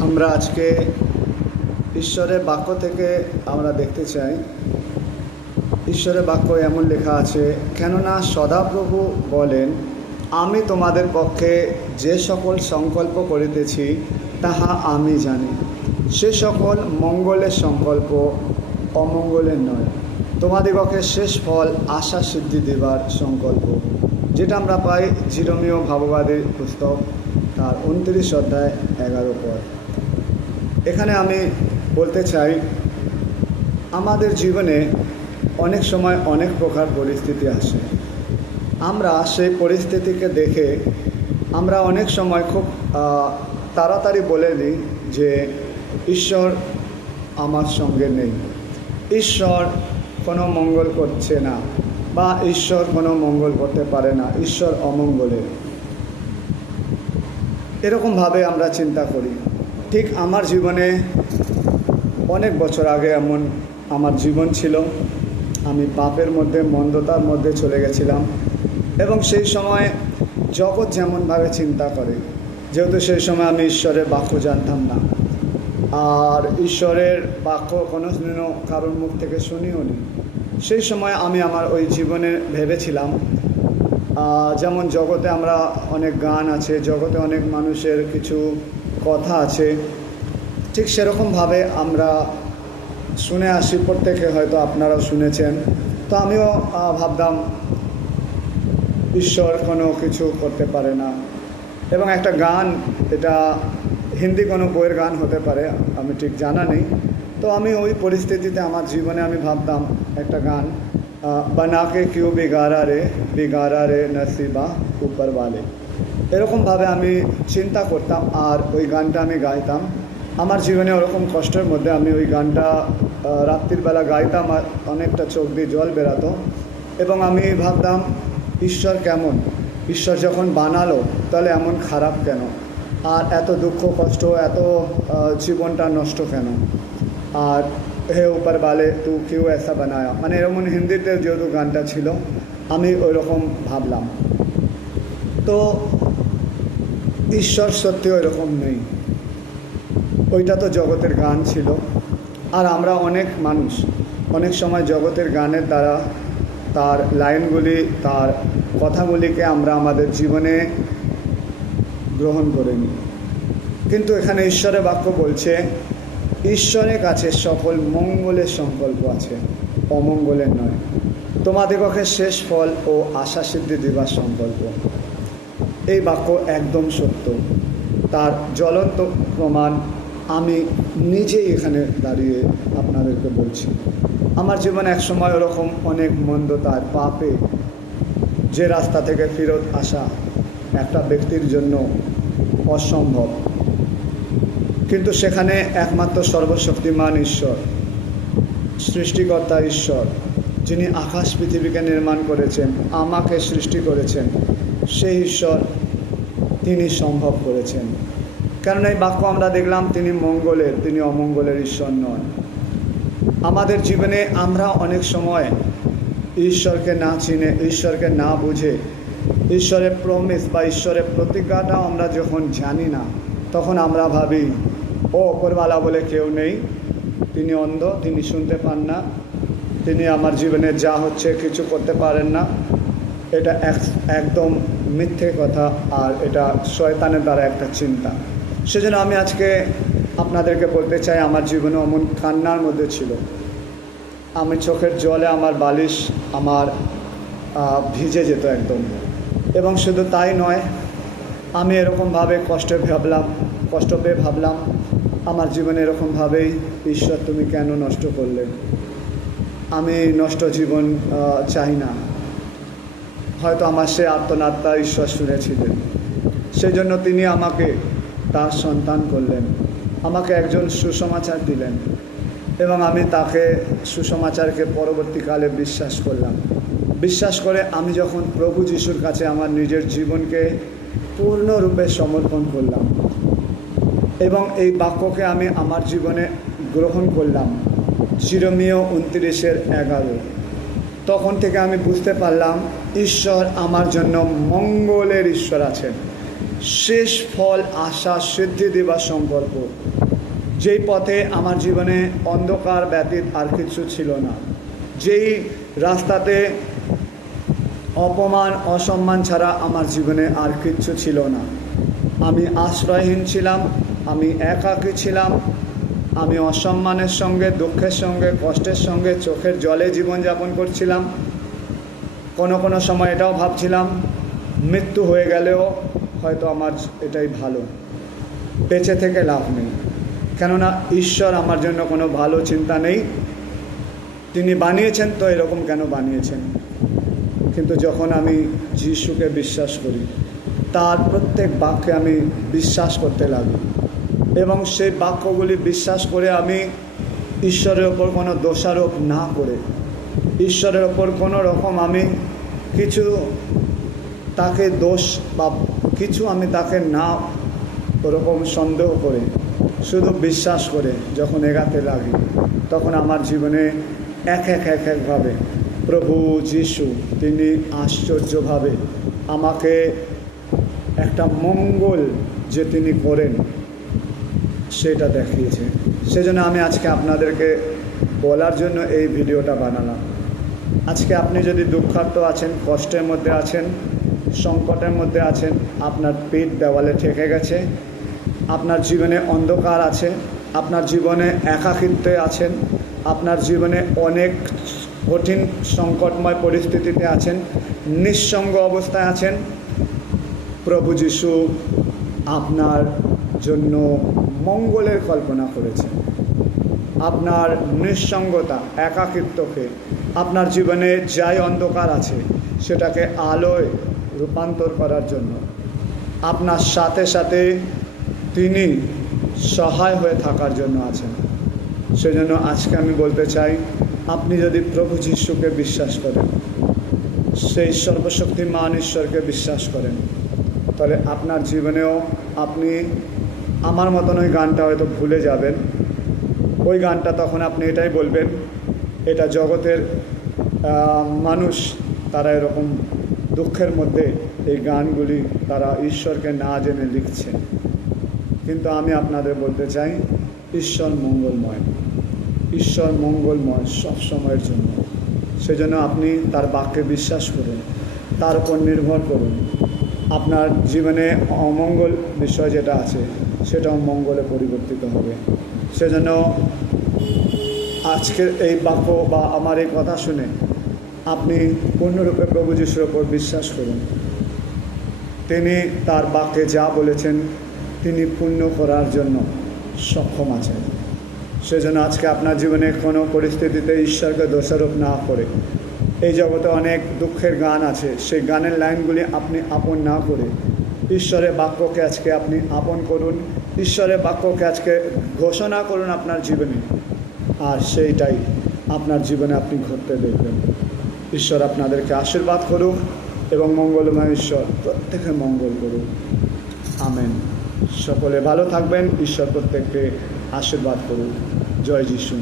আমরা আজকে ঈশ্বরের বাক্য থেকে আমরা দেখতে চাই। ঈশ্বরের বাক্য এমন লেখা আছে, কেননা সদাপ্রভু বলেন, আমি তোমাদের পক্ষে যে সকল সংকল্প করিতেছি তাহা আমি জানি, সে সকল মঙ্গলের সংকল্প, অমঙ্গলের নয়, তোমাদিগকে শেষ ফল আশা সিদ্ধি দেবার সংকল্প। যেটা আমরা পাই জিরমীয় ভাববাদীর পুস্তক তার 29 অধ্যায় 11 পদ। এখানে আমি বলতে চাই, আমাদের জীবনে অনেক সময় অনেক প্রকার পরিস্থিতি আসে। আমরা সেই পরিস্থিতিকে দেখে আমরা অনেক সময় খুব তাড়াতাড়ি বলে দিই যে ঈশ্বর আমার সঙ্গে নেই, ঈশ্বর কোনো মঙ্গল করছে না, বা ঈশ্বর কোনো মঙ্গল করতে পারে না, ঈশ্বর অমঙ্গলের। এরকমভাবে আমরা চিন্তা করি। ঠিক আমার জীবনে অনেক বছর আগে এমন আমার জীবন ছিল। আমি পাপের মধ্যে, মন্দতার মধ্যে চলে গেছিলাম, এবং সেই সময় জগৎ যেমনভাবে চিন্তা করে, যেহেতু সেই সময় আমি ঈশ্বরের বাক্য জানতাম না, আর ঈশ্বরের বাক্য কোনোদিনও কারোর মুখ থেকে শুনিও নি, সেই সময় আমি আমার ওই জীবনে ভেবেছিলাম, যেমন জগতে আমরা অনেক গান আছে, জগতে অনেক মানুষের কিছু কথা আছে, ঠিক সেরকমভাবে আমরা শুনে আসি, প্রত্যেকে হয়তো আপনারাও শুনেছেন। তো আমিও ভাবতাম ঈশ্বর কোনো কিছু করতে পারে না। এবং একটা গান, এটা হিন্দি কোনো বইয়ের গান হতে পারে, আমি ঠিক জানা নেই। তো আমি ওই পরিস্থিতিতে আমার জীবনে আমি ভাবতাম একটা গান, বানাকে কিউ বিগারা রে নসিবা উপর ওয়ালে। এরকমভাবে আমি চিন্তা করতাম, আর ওই গানটা আমি গাইতাম। আমার জীবনে ওরকম কষ্টের মধ্যে আমি ওই গানটা রাত্রিবেলা গাইতাম, আর অনেকটা চোখ দিয়ে জল বেরাতো। এবং আমি ভাবতাম, ঈশ্বর কেমন, ঈশ্বর যখন বানালো তাহলে এমন খারাপ কেন, আর এত দুঃখ কষ্ট, এত জীবনটা নষ্ট কেন, আর হে উপর বালে তু কিউ এসা বানায়া, মানে এরকম হিন্দিতে যেহেতু গানটা ছিল, আমি ওই রকম ভাবলাম। তো ঈশ্বর সত্যি ওই রকম নেই, ওইটা তো জগতের গান ছিল। আর আমরা অনেক মানুষ অনেক সময় জগতের গানের দ্বারা তার লাইনগুলি, তার কথাগুলিকে আমরা আমাদের জীবনে গ্রহণ করে নিই। কিন্তু এখানে ঈশ্বরের বাক্য বলছে, ঈশ্বরের কাছে সকল মঙ্গলের সংকল্প আছে, অমঙ্গলের নয়, তোমাদিগকে শেষ ফল ও আশা সিদ্ধি দেবার সংকল্প। এই বাক্য একদম সত্য, তার জ্বলন্ত প্রমাণ আমি নিজেই এখানে দাঁড়িয়ে আপনাদেরকে বলছি। আমার জীবনে এক সময় ওরকম অনেক মন্দতার পাপে, যে রাস্তা থেকে ফেরত আসা একটা ব্যক্তির জন্য অসম্ভব, কিন্তু সেখানে একমাত্র সর্বশক্তিমান ঈশ্বর, সৃষ্টিকর্তা ঈশ্বর, যিনি আকাশ পৃথিবীকে নির্মাণ করেছেন, আমাকে সৃষ্টি করেছেন, সেই ঈশ্বর তিনি সম্ভব করেছেন। কারণ এই বাক্য আমরা দেখলাম, তিনি মঙ্গলের, তিনি অমঙ্গলের ঈশ্বর নন। আমাদের জীবনে আমরা অনেক সময় ঈশ্বরকে না চিনে, ঈশ্বরকে না বুঝে, ঈশ্বরের প্রমিস বা ঈশ্বরের প্রতিজ্ঞাটাও আমরা যখন জানি না, তখন আমরা ভাবি, ও ওপরওয়ালা বলে কেউ নেই, তিনি অন্ধ, তিনি শুনতে পান না, তিনি আমার জীবনে যা হচ্ছে কিছু করতে পারেন না। এটা একদম মিথ্যে কথা, আর এটা শয়তানের দ্বারা একটা চিন্তা। সেজন্য আমি আজকে আপনাদেরকে বলতে চাই, আমার জীবনে অমন কান্নার মধ্যে ছিল, আমি চোখের জলে আমার বালিশ আমার ভিজে যেত একদম। এবং শুধু তাই নয়, আমি এরকমভাবে কষ্ট পেয়ে ভাবলাম, আমার জীবনে এরকমভাবেই, ঈশ্বর তুমি কেন নষ্ট করলে, আমি নষ্ট জীবন চাই না। হয়তো আমার সে আর্তনাদটা ঈশ্বর শুনেছিলেন, সেই জন্য তিনি আমাকে তার সন্তান করলেন, আমাকে একজন সুসমাচার দিলেন, এবং আমি তাকে সুসমাচারকে পরবর্তীকালে বিশ্বাস করলাম। বিশ্বাস করে আমি যখন প্রভু যিশুর কাছে আমার নিজের জীবনকে পূর্ণরূপে সমর্পণ করলাম, এবং এই বাক্যকে আমি আমার জীবনে গ্রহণ করলাম, জিরমীয় 29:11, তখন থেকে আমি বুঝতে পারলাম ঈশ্বর আমার জন্য মঙ্গলের ঈশ্বর আছেন, শেষ ফল আশা সিদ্ধি দেবার সংকল্প, যেই পথে আমার জীবনে অন্ধকার ব্যতীত আর কিছু ছিল না, যেই রাস্তাতে অপমান অসম্মান ছাড়া আমার জীবনে আর কিচ্ছু ছিল না। আমি আশ্রয়হীন ছিলাম, আমি একাকী ছিলাম, আমি অসম্মানের সঙ্গে, দুঃখের সঙ্গে, কষ্টের সঙ্গে, চোখের জলে জীবনযাপন করছিলাম। কোনো কোনো সময় এটাও ভাবছিলাম মৃত্যু হয়ে গেলেও হয়তো আমার এটাই ভালো, বেঁচে থেকে লাভ নেই, কেননা ঈশ্বর আমার জন্য কোনো ভালো চিন্তা নেই। তিনি বানিয়েছেন তো এরকম কেন বানিয়েছেন। কিন্তু যখন আমি যিশুকে বিশ্বাস করি, তার প্রত্যেক বাক্যে আমি বিশ্বাস করতে লাগি, এবং সেই বাক্যগুলি বিশ্বাস করে আমি ঈশ্বরের ওপর কোনো দোষারোপ না করে, ঈশ্বরের ওপর কোনো রকম আমি কিছু তাকে দোষ বা কিছু আমি তাকে না ওরকম সন্দেহ করে, শুধু বিশ্বাস করে যখন এগাতে লাগি, তখন আমার জীবনে একভাবে প্রভু যিশু তিনি আশ্চর্যভাবে আমাকে একটা মঙ্গল যে তিনি করেন সেটা দেখিয়েছে। সেজন্য আমি আজকে আপনাদেরকে বলার জন্য এই ভিডিওটা বানালাম। আজকে আপনি যদি দুঃখার্ত আছেন, কষ্টের মধ্যে আছেন, সংকটের মধ্যে আছেন, আপনার পেট দেওয়ালে ঠেকে গেছে, আপনার জীবনে অন্ধকার আছে, আপনার জীবনে একাকিত্বে আছেন, আপনার জীবনে অনেক কঠিন সংকটময় পরিস্থিতিতে আছেন, নিঃসঙ্গ অবস্থায় আছেন, প্রভু যিশু আপনার জন্য মঙ্গলের কল্পনা করেছে। আপনার নিঃসঙ্গতা, একাকিত্বকে, আপনার জীবনে যাই অন্ধকার আছে সেটাকে আলোয় রূপান্তর করার জন্য আপনার সাথে সাথে তিনি সহায় হয়ে থাকার জন্য আছেন। সেজন্য আজকে আমি বলতে চাই, আপনি যদি প্রভু যিশুকে বিশ্বাস করেন, সেই সর্বশক্তিমান ঈশ্বরকে বিশ্বাস করেন, তাহলে আপনার জীবনেও আপনি আমার মতন ওই গানটা হয়তো ভুলে যাবেন। ওই গানটা তখন আপনি এটাই বলবেন, এটা জগতের মানুষ তারা এরকম দুঃখের মধ্যে এই গানগুলি তারা ঈশ্বরকে না জেনে লিখছে। কিন্তু আমি আপনাদের বলতে চাই, ঈশ্বর মঙ্গলময়, ঈশ্বর মঙ্গলময় সব সময়ের জন্য। সেজন্য আপনি তার বাক্যে বিশ্বাস করুন, তার উপর নির্ভর করুন। আপনার জীবনে অমঙ্গল বিষয় যেটা আছে সেটাও মঙ্গলে পরিবর্তিত হবে। সেজন্য আজকের এই বাক্য বা আমার এই কথা শুনে আপনি পূর্ণরূপে প্রভু যিশুর ওপর বিশ্বাস করুন। তিনি তার বাক্যে যা বলেছেন তিনি পূর্ণ করার জন্য সক্ষম আছেন। সেজন্য আজকে আপনার জীবনে কোনো পরিস্থিতিতে ঈশ্বরকে দোষারোপ না করে, এই জগতে অনেক দুঃখের গান আছে, সেই গানের লাইনগুলি আপনি আপন না করে ঈশ্বরের বাক্যকে আজকে আপনি আপন করুন, ঈশ্বরের বাক্যকে আজকে ঘোষণা করুন আপনার জীবনে, আর সেইটাই আপনার জীবনে আপনি ঘটতে দেখবেন। ঈশ্বর আপনাদেরকে আশীর্বাদ করুক এবং মঙ্গলময় ঈশ্বর প্রত্যেকে মঙ্গল করুক। আমেন। সকলে ভালো থাকবেন। ঈশ্বর প্রত্যেককে আশীর্বাদ করুক। জয় যিশু।